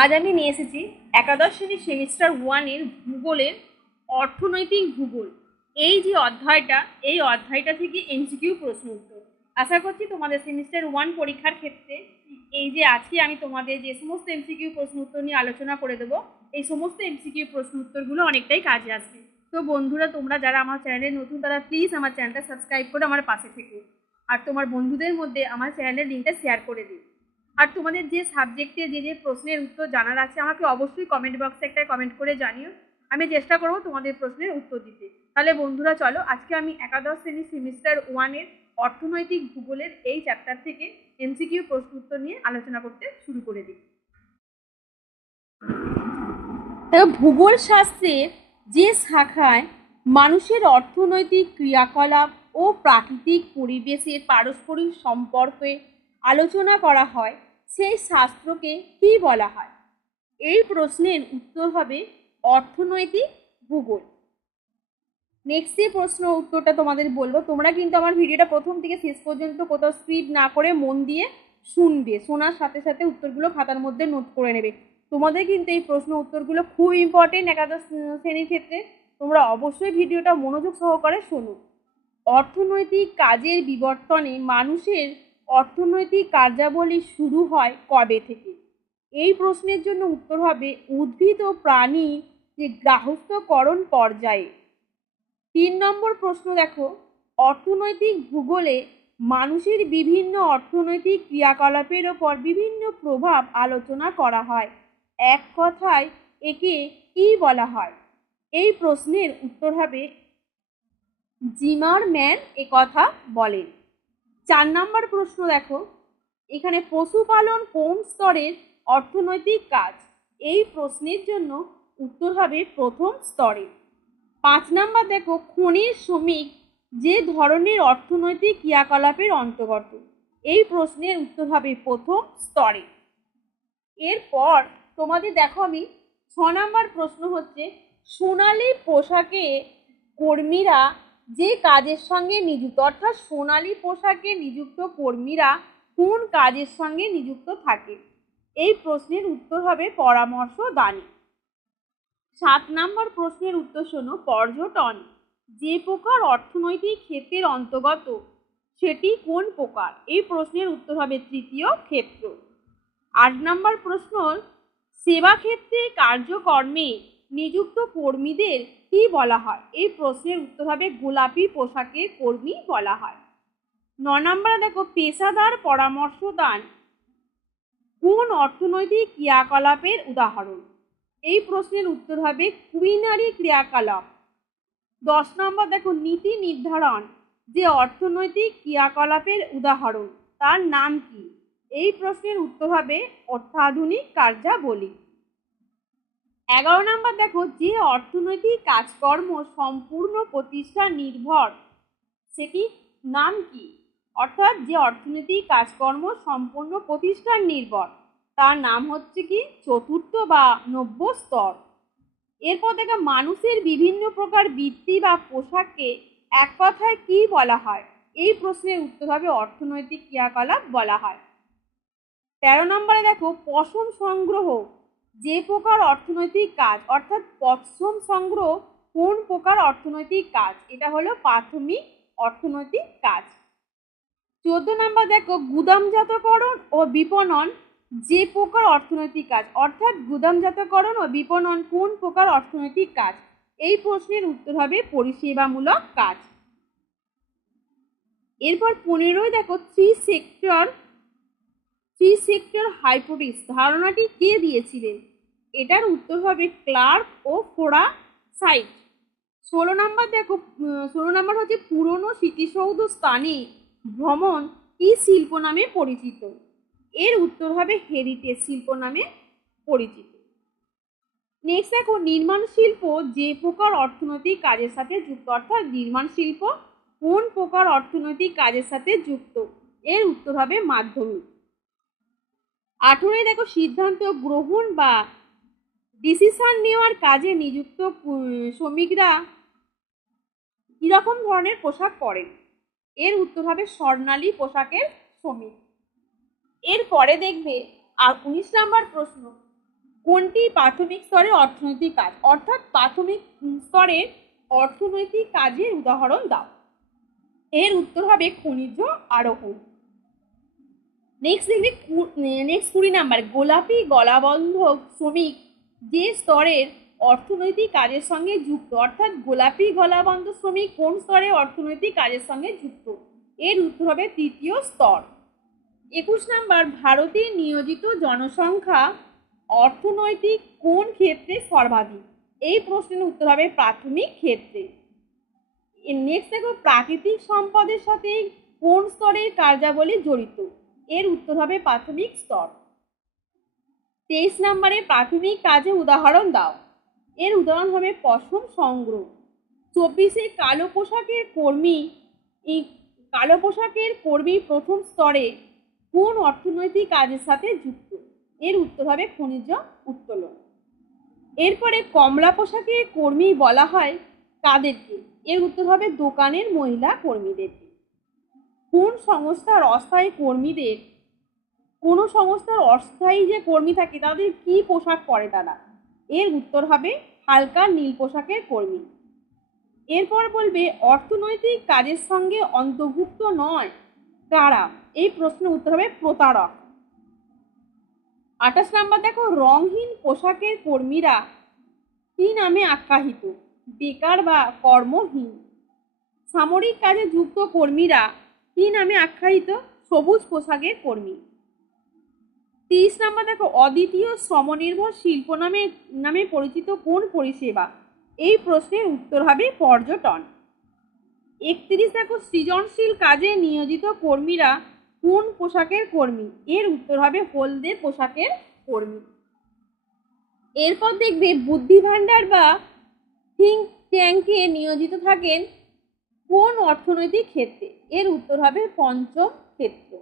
আজ আমি নিয়ে এসেছি একাদশ শ্রেণীর সেমিস্টার 1-এর ভূগোলের অর্থনৈতিক ভূগোল। এই যে অধ্যায়টা, এই অধ্যায়টা থেকে এমসিকিউ প্রশ্ন উত্তর। আশা করছি তোমাদের সেমিস্টার 1 পরীক্ষার ক্ষেত্রে এই যে আজকে আমি তোমাদের যে সমস্ত এমসিকিউ প্রশ্ন উত্তর নিয়ে আলোচনা করে দেবো, এই সমস্ত এমসিকিউ প্রশ্ন উত্তরগুলো অনেকটাই কাজে আসবে। তো বন্ধুরা, তোমরা যারা আমার চ্যানেলে নতুন তারা প্লিজ আমার চ্যানেলটা সাবস্ক্রাইব করে আমার পাশে থেকো, আর তোমার বন্ধুদের মধ্যে আমার চ্যানেলের লিঙ্কটা শেয়ার করে দিও। আর তোমাদের যে সাবজেক্টে যে প্রশ্নের উত্তর জানার আছে আমাকে অবশ্যই কমেন্ট বক্সে একটা কমেন্ট করে জানিও, আমি চেষ্টা করব তোমাদের প্রশ্নের উত্তর দিতে। তাহলে বন্ধুরা চলো, আজকে আমি একাদশ শ্রেণীর সেমিস্টার 1-এর অর্থনৈতিক ভূগোলের এই চ্যাপ্টার থেকে এমসিকিউ প্রশ্ন উত্তর নিয়ে আলোচনা করতে শুরু করে দিই। ভূগোল শাস্ত্রের যে শাখায় মানুষের অর্থনৈতিক ক্রিয়াকলাপ ও প্রাকৃতিক পরিবেশের পারস্পরিক সম্পর্কে আলোচনা করা হয় সেই শাস্ত্রকে কী বলা হয়? এই প্রশ্নের উত্তর হবে অর্থনৈতিক ভূগোল। নেক্সট যে প্রশ্ন উত্তরটা তোমাদের বলবো, তোমরা কিন্তু আমার ভিডিওটা প্রথম থেকে শেষ পর্যন্ত কোথাও স্কিপ না করে মন দিয়ে শুনবে, শোনার সাথে সাথে উত্তরগুলো খাতার মধ্যে নোট করে নেবে। তোমাদের কিন্তু এই প্রশ্ন উত্তরগুলো খুব ইম্পর্টেন্ট একাদশ শ্রেণীর ক্ষেত্রে, তোমরা অবশ্যই ভিডিওটা মনোযোগ সহকারে শোনো। অর্থনৈতিক কাজের বিবর্তনে মানুষের অর্থনৈতিক কার্যাবলী শুরু হয় কবে থেকে? এই প্রশ্নের জন্য উত্তর হবে উদ্ভিদ ও প্রাণী যে গার্হস্থ্যকরণ পর্যায়ে। 3 নম্বর প্রশ্ন দেখো, অর্থনৈতিক ভূগোলে মানুষের বিভিন্ন অর্থনৈতিক ক্রিয়াকলাপের ওপর বিভিন্ন প্রভাব আলোচনা করা হয়, এক কথায় একে কি বলা হয়? এই প্রশ্নের উত্তর হবে জিমারম্যান কথা বলেন। 4 নম্বর প্রশ্ন দেখো, এখানে পশুপালন কোন স্তরের অর্থনৈতিক কাজ? এই প্রশ্নের জন্য উত্তর হবে প্রথম স্তরে। 5 নম্বর দেখো, খনির শ্রমিক যে ধরনের অর্থনৈতিক ক্রিয়াকলাপের অন্তর্গত? এই প্রশ্নের উত্তর হবে প্রথম স্তরে। এরপর তোমাদের দেখো আমি 6 নম্বর প্রশ্ন হচ্ছে, সোনালী পোশাকে কর্মীরা যে কাজের সঙ্গে নিযুক্ত, অর্থাৎ সোনালী পোশাকে নিযুক্ত কর্মীরা কোন কাজের সঙ্গে নিযুক্ত থাকে? এই প্রশ্নের উত্তর হবে পরামর্শদানী। 7 নম্বর প্রশ্নের উত্তর শোনো, পর্যটন যে প্রকার অর্থনৈতিক ক্ষেত্রের অন্তর্গত সেটি কোন প্রকার? এই প্রশ্নের উত্তর হবে তৃতীয় ক্ষেত্র। 8 নম্বর প্রশ্ন, সেবা ক্ষেত্রে কার্যকর্মে নিযুক্ত কর্মীদের কি বলা হয়? এই প্রশ্নের উত্তর হবে গোলাপি পোশাকের কর্মী বলা হয়। 9 নম্বরে দেখো, পেশাদার পরামর্শদান কোন অর্থনৈতিক ক্রিয়াকলাপের উদাহরণ? এই প্রশ্নের উত্তর হবে কুইনারি ক্রিয়াকলাপ। 10 নম্বর দেখো, নীতি নির্ধারণ যে অর্থনৈতিক ক্রিয়াকলাপের উদাহরণ তার নাম কি? এই প্রশ্নের উত্তর হবে অত্যাধুনিক কার্যাবলী। 11 নম্বর দেখো, যে অর্থনৈতিক কাজকর্ম সম্পূর্ণ প্রতিষ্ঠান নির্ভর সেটি নাম কি? অর্থাৎ যে অর্থনৈতিক কাজকর্ম সম্পূর্ণ প্রতিষ্ঠান নির্ভর তার নাম হচ্ছে কি চতুর্থ বা নব্য স্তর। এরপর দেখো, মানুষের বিভিন্ন প্রকার বৃত্তি বা পোশাককে এক কথায় কি বলা হয়? এই প্রশ্নের উত্তর হবে অর্থনৈতিক ক্রিয়াকলাপ বলা হয়। 13 নম্বরে দেখো, পশম সংগ্রহ যে প্রকার অর্থনৈতিক কাজ, অর্থাৎ পশম সংগ্রহ কোন প্রকার অর্থনৈতিক কাজ? এটা হলো প্রাথমিক অর্থনৈতিক কাজ। 14 নম্বর দেখো, গুদামজাতকরণ ও বিপণন যে প্রকার অর্থনৈতিক কাজ, অর্থাৎ গুদামজাতকরণ ও বিপণন কোন প্রকার অর্থনৈতিক কাজ? এই প্রশ্নের উত্তর হবে পরিষেবামূলক কাজ। এরপর 15 দেখো, থ্রি সেক্টর হাইপোথিস ধারণাটি কে দিয়েছিলেন? এটার উত্তর হবে ক্লার্ক ও ফোরাসাইট। 16 নম্বর দেখো, 16 নম্বর হচ্ছে পুরনো স্মৃতিসৌধ স্থানে ভ্রমণ কি শিল্প নামে পরিচিত? এর উত্তর হবে হেরিটেজ শিল্প নামে পরিচিত। নেক্সট দেখো, নির্মাণ শিল্প যে প্রকার অর্থনৈতিক কাজের সাথে যুক্ত, অর্থাৎ নির্মাণ শিল্প কোন প্রকার অর্থনৈতিক কাজের সাথে যুক্ত? এর উত্তর হবে মাধ্যমিক। 18 দেখো, সিদ্ধান্ত গ্রহণ বা ডিসিশন নেওয়ার কাজে নিযুক্ত শ্রমিকরা কিরকম ধরনের পোশাক পরেন? এর উত্তর হবে স্বর্ণালী পোশাকের শ্রমিক। এরপরে দেখবে আর 19 নম্বর প্রশ্ন, কোনটি প্রাথমিক স্তরে অর্থনৈতিক কাজ? অর্থাৎ প্রাথমিক স্তরে অর্থনৈতিক কাজের উদাহরণ দাও। এর উত্তর হবে খনিজ আরোহণ। নেক্সট 20 নাম্বার, গোলাপি গলাবন্ধক শ্রমিক যে স্তরের অর্থনৈতিক কাজের সঙ্গে যুক্ত, অর্থাৎ গোলাপি গলাবন্ধ শ্রমিক কোন স্তরে অর্থনৈতিক কাজের সঙ্গে যুক্ত? এর উত্তর হবে তৃতীয় স্তর। 21 নাম্বার, ভারতে নিয়োজিত জনসংখ্যা অর্থনৈতিক কোন ক্ষেত্রে সর্বাধিক? এই প্রশ্নের উত্তর হবে প্রাথমিক ক্ষেত্রে। নেক্সট দেখো, প্রাকৃতিক সম্পদের সাথে কোন স্তরের কার্যাবলী জড়িত? এর উত্তর হবে প্রাথমিক স্তর। 23 নম্বরে প্রাথমিক কাজে উদাহরণ দাও। এর উদাহরণ হবে পশম সংগ্রহ। 24 কালো পোশাকের কর্মী প্রথম স্তরে কোন অর্থনৈতিক কাজের সাথে যুক্ত? এর উত্তর হবে খনিজ উত্তোলন। এরপরে কমলা পোশাকের কর্মী বলা হয় কাদেরকে? এর উত্তর হবে দোকানের মহিলা কর্মীদেরকে। কোন সংস্থার অস্থায়ী যে কর্মী থাকে তাদের কি পোশাক পরে তারা? এর উত্তর হবে হালকা নীল পোশাকের কর্মী। এরপর বলবে অর্থনৈতিক কাজের সঙ্গে অন্তর্ভুক্ত নয় কারা? এই প্রশ্নের উত্তর হবে প্রতারক। 28 নাম্বার দেখো, রঙহীন পোশাকের কর্মীরা কি নামে আখ্যায়িত? বেকার বা কর্মহীন। সামরিক কাজে যুক্ত কর্মীরা কি নামে আখ্যায়িত? সবুজ পোশাকের কর্মী। 30 নাম্বার দেখো, অদ্বিতীয় শ্রমনির্ভর শিল্প নামে পরিচিত কোন পরিষেবা? এই প্রশ্নের উত্তর হবে পর্যটন। 31 দেখো, সৃজনশীল কাজে নিয়োজিত কর্মীরা কোন পোশাকের কর্মী? এর উত্তর হবে হলদে পোশাকের কর্মী। এরপর দেখবে বুদ্ধি ভান্ডার বা থিঙ্ক ট্যাঙ্কে নিয়োজিত থাকেন কোন অর্থনৈতিক ক্ষেত্রে? এর উত্তর হবে পঞ্চম ক্ষেত্র।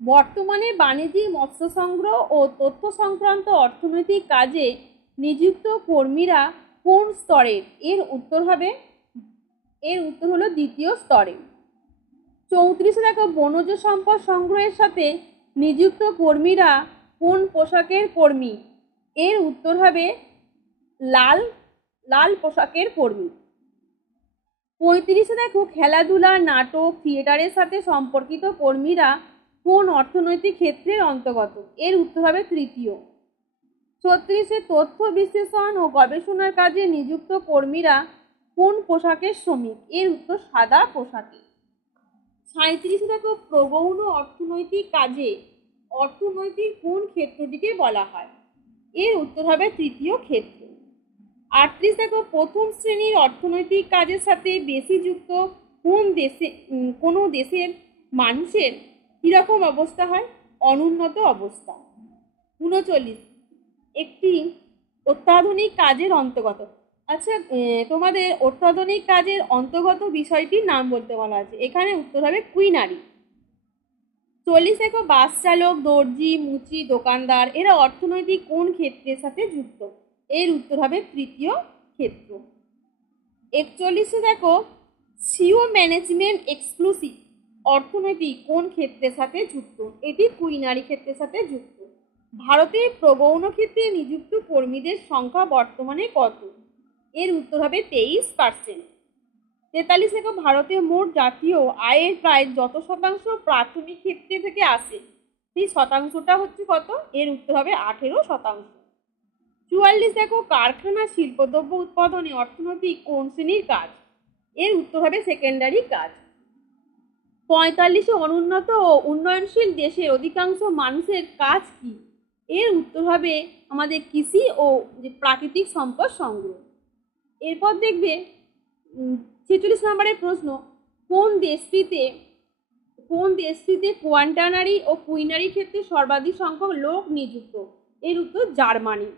বর্তমানে বাণিজ্যিক, মৎস্য সংগ্রহ ও তথ্য সংক্রান্ত অর্থনৈতিক কাজে নিযুক্ত কর্মীরা কোন স্তরের? এর উত্তর হলো দ্বিতীয় স্তরে। 34 দেখো, বনজ সম্পদ সংগ্রহের সাথে নিযুক্ত কর্মীরা কোন পোশাকের কর্মী? এর উত্তর হবে লাল পোশাকের কর্মী। 35 দেখো, খেলাধুলা, নাটক, থিয়েটারের সাথে সম্পর্কিত কর্মীরা কোন অর্থনৈতিক ক্ষেত্রের অন্তর্গত? এর উত্তর হবে তৃতীয়। 36 তথ্য বিশ্লেষণ ও গবেষণার কাজে নিযুক্ত কর্মীরা কোন পোশাকের শ্রমিক? এর উত্তর সাদা পোশাকে। 37 দেখো, প্রগৌণ অর্থনৈতিক কাজে অর্থনৈতিক কোন ক্ষেত্রটিকে বলা হয়? এর উত্তর হবে তৃতীয় ক্ষেত্র। 38 দেখো, প্রথম শ্রেণীর অর্থনৈতিক কাজের সাথে বেশি যুক্ত কোনো দেশের মানুষের কিরকম অবস্থা হয়? অনুন্নত অবস্থা। 39 একটি অত্যাধুনিক কাজের অন্তর্গত। আচ্ছা, তোমাদের অত্যাধুনিক কাজের অন্তর্গত বিষয়টির নাম বলতে বলা আছে, এখানে উত্তর হবে কুইনারি। 40 দেখো, বাস চালক, দর্জি, মুচি, দোকানদার এরা অর্থনৈতিক কোন ক্ষেত্রের সাথে যুক্ত? এর উত্তর হবে তৃতীয় ক্ষেত্র। 41 দেখো, সিও ম্যানেজমেন্ট এক্সক্লুসিভ অর্থনৈতিক কোন ক্ষেত্রের সাথে যুক্ত? এটি কুইনারি ক্ষেত্রের সাথে যুক্ত। ভারতের প্রগৌণ ক্ষেত্রে নিযুক্ত কর্মীদের সংখ্যা বর্তমানে কত? এর উত্তর হবে 23%। 43 দেখো, ভারতীয় মোট জাতীয় আয়ের প্রায় যত শতাংশ প্রাথমিক ক্ষেত্রে থেকে আসে সেই শতাংশটা হচ্ছে কত? এর উত্তর হবে 18%। 44 দেখো, কারখানা শিল্পদ্রব্য উৎপাদনে অর্থনৈতিক কোন শ্রেণীর কাজ? এর উত্তর হবে সেকেন্ডারি কাজ। 45 অনুন্নত ও উন্নয়নশীল দেশের অধিকাংশ মানুষের কাজ কি? এর উত্তর হবে আমাদের কৃষি ও প্রাকৃতিক সম্পদ সংগ্রহ। এরপর দেখবে 46 নম্বরের প্রশ্ন, কোন দেশটিতে কোয়াটার্নারি ও কুইনারি ক্ষেত্রে সর্বাধিক সংখ্যক লোক নিযুক্ত? এর উত্তর জার্মানি।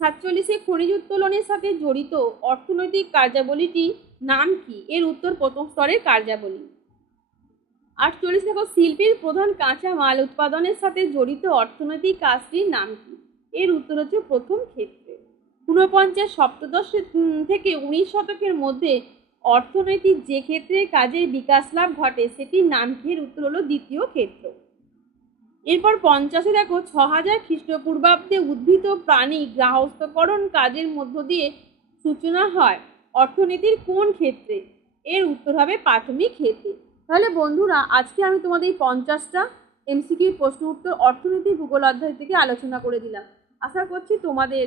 47 খনিজ উত্তোলনের সাথে জড়িত অর্থনৈতিক কার্যাবলীটি নাম কি? এর উত্তর প্রথম স্তরের কার্যাবলী। 48 দেখো, শিল্পের প্রধান কাঁচা মাল উৎপাদনের সাথে জড়িত অর্থনৈতিক কাজটির নাম কি? এর উত্তর হচ্ছে প্রথম ক্ষেত্রে। 49 সপ্তদশ থেকে 19 শতকের মধ্যে অর্থনৈতিক যে ক্ষেত্রে কাজের বিকাশ লাভ ঘটে সেটির নাম কি? এর উত্তর হলো দ্বিতীয় ক্ষেত্র। এরপর 50-এ দেখো 6000 খ্রিস্টপূর্বাব্দে উদ্ভিদ ও প্রাণী গার্হস্থ্যকরণ কাজের মধ্য দিয়ে সূচনা হয় অর্থনীতির কোন ক্ষেত্রে? এর উত্তর হবে প্রাথমিক ক্ষেত্রে। তাহলে বন্ধুরা, আজকে আমি তোমাদের এই 50টা এমসিকিউ প্রশ্ন উত্তর অর্থনীতি ভূগোল অধ্যায় থেকে আলোচনা করে দিলাম। আশা করছি তোমাদের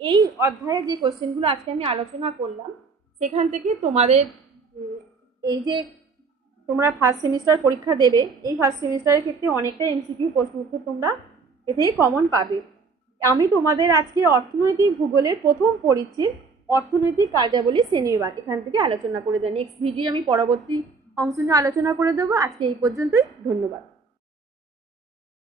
এই অধ্যায়ে যে কোশ্চেনগুলো আজকে আমি আলোচনা করলাম সেখান থেকে তোমাদের এই যে তোমরা ফার্স্ট সেমিস্টার পরীক্ষা দেবে, এই ফার্স্ট সেমিস্টারের ক্ষেত্রে অনেকটা এমসিকিউ প্রশ্ন উত্তর তোমরা এ থেকে কমন পাবে। আমি তোমাদের আজকে অর্থনৈতিক ভূগোলের প্রথম পরিচ্ছেদ অর্থনৈতিক কার্যাবলী শ্রেণীবিভাগ এখান থেকে আলোচনা করে দেয়। নেক্সট ভিডিও আমি পরবর্তী অংশ নিয়ে আলোচনা করে দেবো। আজকে এই পর্যন্তই, ধন্যবাদ।